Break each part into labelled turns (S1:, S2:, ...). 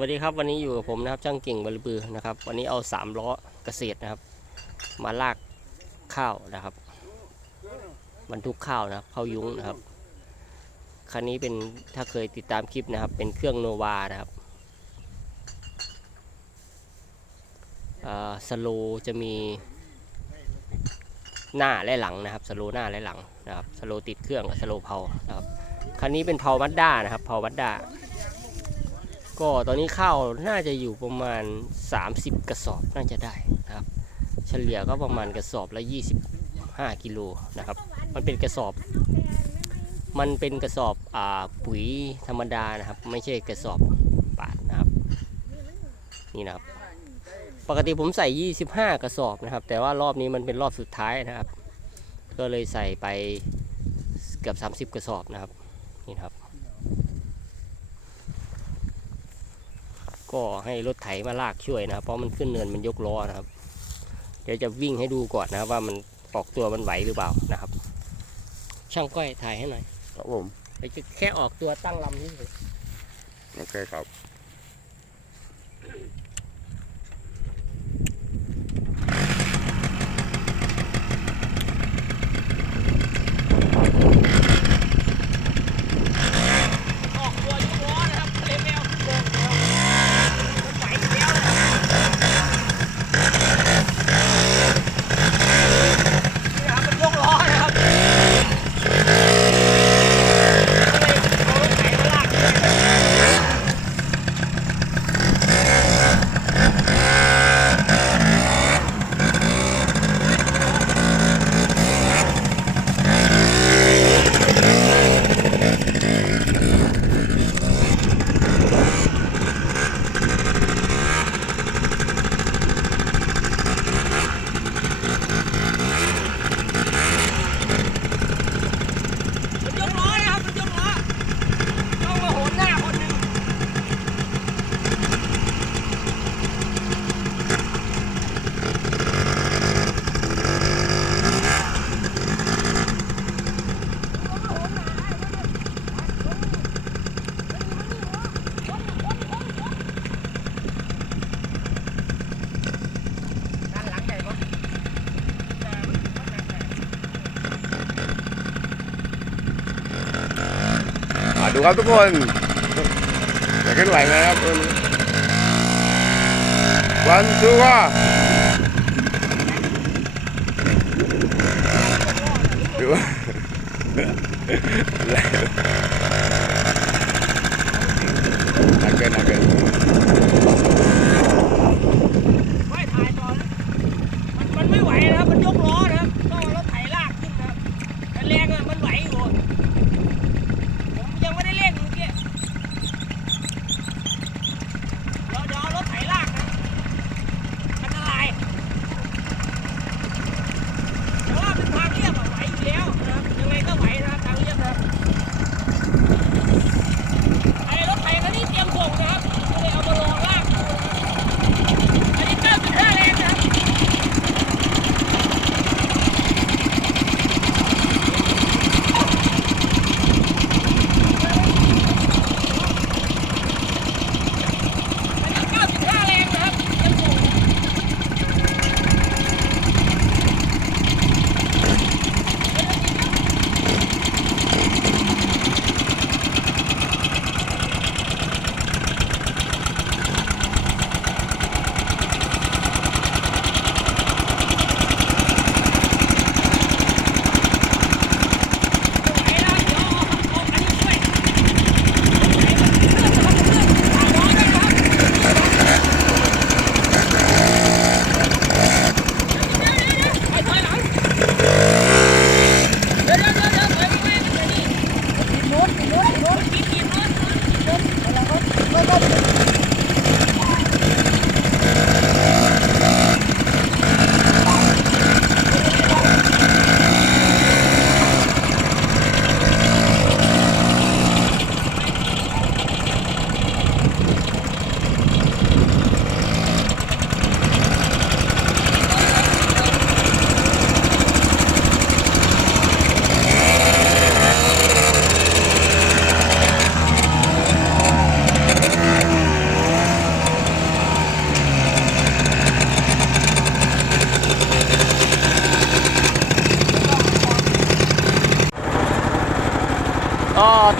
S1: วัสดีครับวันนี้อยู่กับผมนะครับช่างเก่งบริบือนะครับ วันนี้เอาสามล้อเกษตรนะครับ มาลากข้าวนะครับบรรทุกข้าวนะครับเข้ายุ้งนะครับคันนี้เป็นถ้าเคยติดตามคลิปนะครับ เป็นเครื่องโนวานะครับสโลจะมีหน้าและหลังนะครับสโลหน้าและหลังนะครับสโลติดเครื่องกับสโลเพานะครับคันนี้เป็นเพามัดด้านะครับเพามัดด้า ก็ตอนนี้ข้าวน่าจะอยู่ประมาณ 30 กระสอบน่าจะได้นะครับ เฉลี่ยก็ประมาณกระสอบละ 25 กิโลนะครับ มันเป็นกระสอบ มันเป็นกระสอบอ่าปุ๋ยธรรมดานะครับ ไม่ใช่กระสอบบาทนะครับ นี่นะครับ ปกติผมใส่ 25 กระสอบนะครับ แต่ว่ารอบนี้มันเป็นรอบสุดท้ายนะครับ ก็เลยใส่ไปเกือบ 30 กระสอบนะครับ นี่นครับ ก็ให้รถไถมาลากช่วยนะครับเพราะมันขึ้นเนินมันยกล้อนะครับ เดี๋ยวจะวิ่งให้ดูก่อนนะครับว่ามันออกตัวมันไหวหรือเปล่านะครับ ช่างก้อยถ่ายให้หน่อย
S2: ครับผม
S1: เดี๋ยวจะแค่ออกตัวตั้งลำนี่
S2: โอเคครับ
S1: ออกตัวยกล้อนะครับเลเวลขึ้นลงแล้วมันไหวอยู่แล้วนะครับนี่ครับมันยกล้อนะครับก็เลยเอารถไถมาลากช่วยนะครับ มันยกล้อนะครับ มันยกล้อต้องมาโหนหน้าคนหนึ่ง ด้านหลังใหญ่ปะ
S2: มา ดูครับทุกคนจะขึ้นไหวไหมครับวันซูว่าดูว่า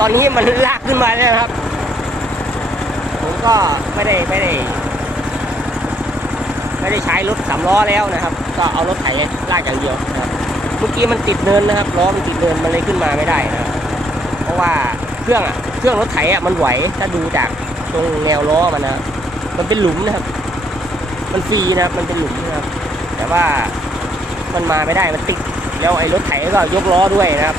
S1: ตอนนี้มันลากขึ้นมาแล้วนะครับ ผมก็ไม่ได้ไม่ได้ ไม่ได้ใช้รถสามล้อแล้วนะครับ ก็เอารถไถลากอย่างเดียวนะครับเมื่อกี้มันติดเนินนะครับล้อมันติดเนินมันเลยขึ้นมาไม่ได้นะเพราะว่าเครื่องอะเครื่องรถไถอะมันไหวถ้าดูจากตรงแนวล้อมันนะมันเป็นหลุมนะครับ มันฟรีนะครับมันเป็นหลุมนะครับ แต่ว่ามันมาไม่ได้มันติดแล้วไอ้รถไถก็ยกล้อด้วยนะครับ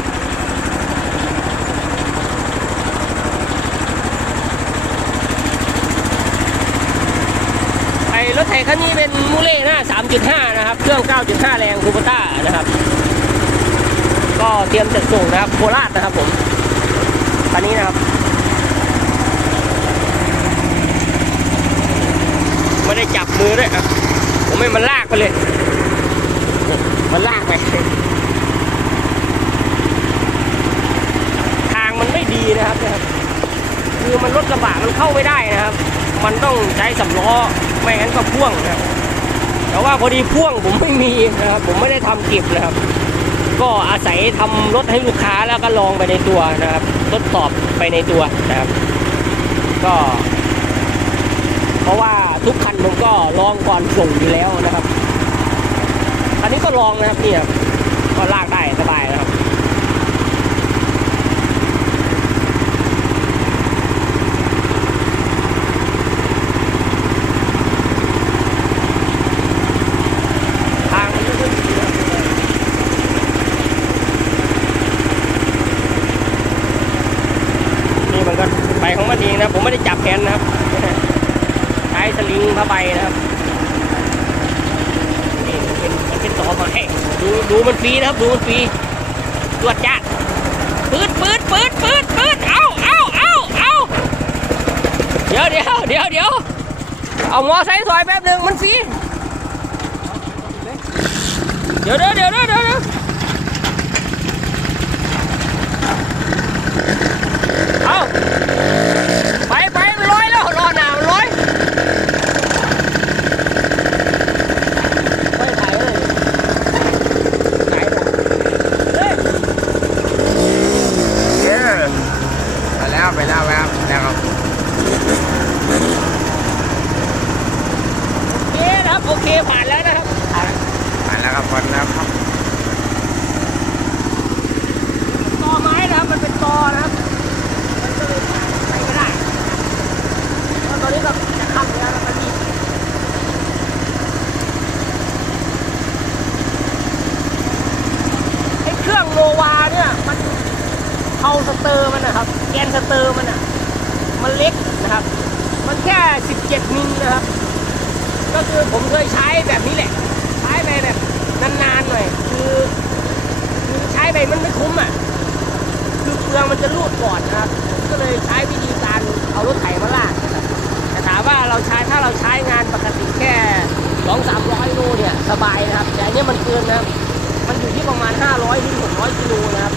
S1: ไอ้รถไถคันนี้เป็นมูเล่หน้า 3.5 นะครับ เครื่อง 9.5 แรงคูปต้านะครับ ก็เตรียมจะส่งนะครับโคราชนะครับผมคันนี้นะครับ ไม่ได้จับมือด้วยอะผมไม่มันลากไปเลย มันลากไป ทางมันไม่ดีนะครับนะครับ คือมันรถกระบะมันเข้าไม่ได้นะครับ มันต้องใช้สำล้อ ไม่งั้นก็พ่วงนะครับแต่ว่าพอดีพ่วงผมไม่มีนะครับ ผมไม่ได้ทำเก็บนะครับ ก็อาศัยทำรถให้ลูกค้าแล้วก็ลองไปในตัวนะครับ ทดสอบไปในตัวนะครับ ก็ เพราะว่าทุกคันผมก็ลองก่อนส่งอยู่แล้วนะครับ อันนี้ก็ลองนะครับเนี่ครับก็ลากได้สบายนะครับ ทางมันไม่ค่อยดีนะครับนี่มันก็ ไปของนเองนะผมไม่ได้จับแขนนะครับใช้สลิงผ้าใบนะครับนี่มันเป็นมันเป็นต่อมาให้ดูดูมันฟรีนะครับดูมันฟรีตรวจจัดปืดปืดปืดปืดปืดเอาเอาเอาเอาเดี๋ยวเดี๋ยวเดี๋ยวเดี๋ยวเอามอไซค์ซอยแป๊บหนึ่งมันฟรีเดี๋ยวเดี๋ยวเดี๋ยวเดี๋ยวเดี๋ยวเดี๋ยวเอาไปไปมันลอยแล้วรอหนาวมันลอยไม่ถ่ายเลยถ่ายเลยเฮ้ย
S2: เย้ไปแล้วไปแล้วแล้วแล้วครับ
S1: โอเคนะครับโอเคผ่านแล้วนะครับผ่าน
S2: ไปแล้วครับคนนะครับ
S1: ตอไม้นะครับมันเป็นตอนะครับ มันก็เลยผ่านไปไม่ได้แล้วตอนนี้ก็จะขับแล้วนะมันมี ไอ้เครื่องโนวาเนี่ยมัน เทาสเตอร์มันนะครับ แกนสเตอร์มันอะ มันเล็กนะครับ มันแค่ 17มิลนะครับ ก็คือผมเคยใช้แบบนี้แหละ ใช้ไปแบบนานๆหน่อย คือคือใช้ไปมันไม่คุ้มอะ คือเปลืองมันจะรูดก่อนนะครับ ก็เลยใช้วิธีการเอารถไถมาลากนะครับแต่ถามว่าเราใช้ถ้าเราใช้งานปกติแค่สองสามร้อยโลเนี่ยสบายนะครับ แต่อันเนี้ยมันเกินนะครับ มันอยู่ที่ประมาณ 500ถึง600กิโลนะครับ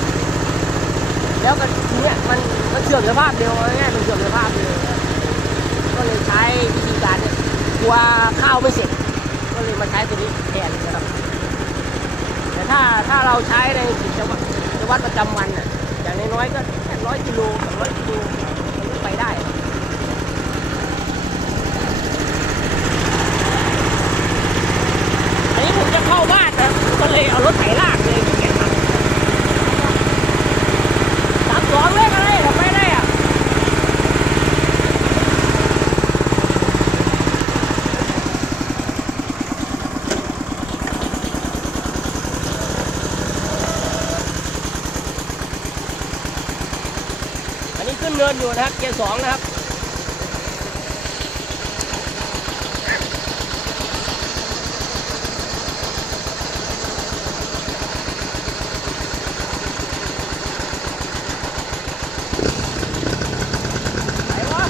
S1: แล้วก็ทีเนี้ยมันมันเสื่อมสภาพเร็วง่ายมันเสื่อมสภาพเร็วก็เลยใช้วิธีการเนี่ยกลัวข้าวไม่เสร็จ ก็เลยมาใช้ตัวนี้แทนนะครับ แต่ถ้าถ้าเราใช้ในกิจวัตรกิจวัตรประจำวันอะอย่างน้อยๆก็แค่ร้อยกิโลสองร้อยกิโลไปได้อันนี้ผมจะเข้าบ้านนะก็เลยเอารถไถลากเลยที่เก็บมาสามสองเลขอะไรทำไมได้อะ อันนี้ขึ้นเนินอยู่นะครับ เกียร์ สองนะครับ ไหนวะ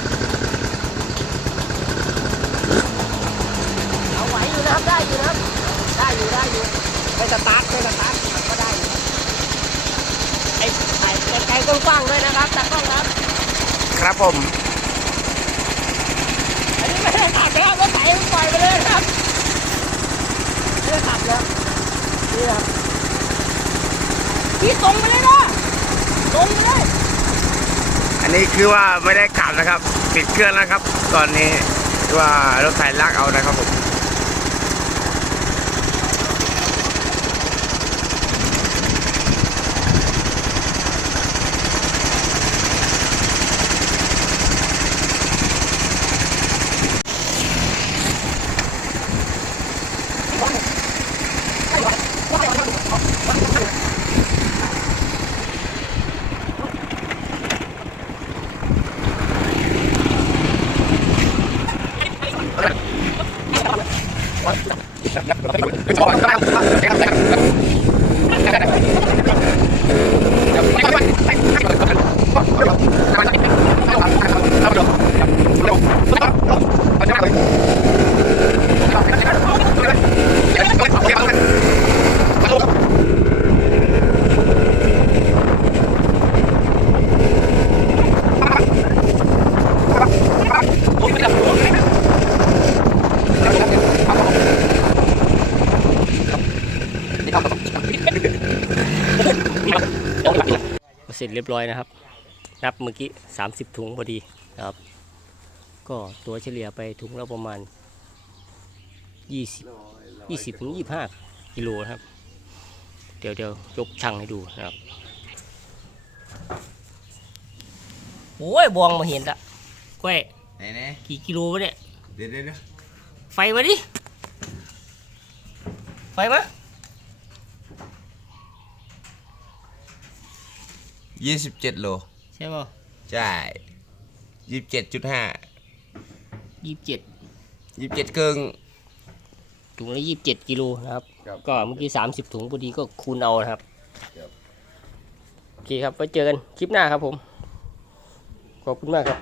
S1: เอาไหวอยู่นะครับ ได้อยู่นะครับ ได้อยู่ได้อยู่ไม่สตาร์ทไม่สตาร์ทก็ได้อยู่ไอ้ถ่ายไกลๆกว้างๆด้วยนะครับตากล้องครับ
S2: ครับผม
S1: อันนี้ไม่ได้ขับแล้วรถไถมันปล่อยไปเลยนะครับไม่ได้ขับแล้วนี่ครับพี่ตรงไปเลยนะตรงไปเลย
S2: นนี้คือว่าไม่ได้กลับนะครับ ปิดเครื่องแล้วครับ ตอนนี้คือว่ารถไถลากเอานะครับผม
S1: เส ร็จเรียบร้อยนะครับ นับเมื่อกี้ 30 ถุงพอดีนะครับ ก็ตัวเฉลี่ยไปถุงละประมาณ 20 20ถึง25 กิโลนะครับ เดี๋ยวเดี๋ยวยกชั่งให้ดูนะครับโอ้ยบองมาเห็นละก้อย
S2: ไหนไหน
S1: กี่กิโลวะเนี่ย
S2: เดี๋ยวเดี๋ยว
S1: ไฟมาดิ ไฟมา
S2: ยี่สิบเจ็ดโล
S1: ใช่ป่ะ
S2: ใช่ยี่สิบเจ็ดจุดห้า
S1: ยี่สิบเจ็ด
S2: ยี่สิบเจ็ดครึ่ง
S1: ถุงละยี่สิบเจ็ดกิโลนะครับ
S2: ครับ
S1: ก็เมื่อกี้สามสิบถุงพอดีก็คูณเอานะครับ
S2: ครับ
S1: โอเคครับไว้เจอกันคลิปหน้าครับผม ขอบคุณมากครับ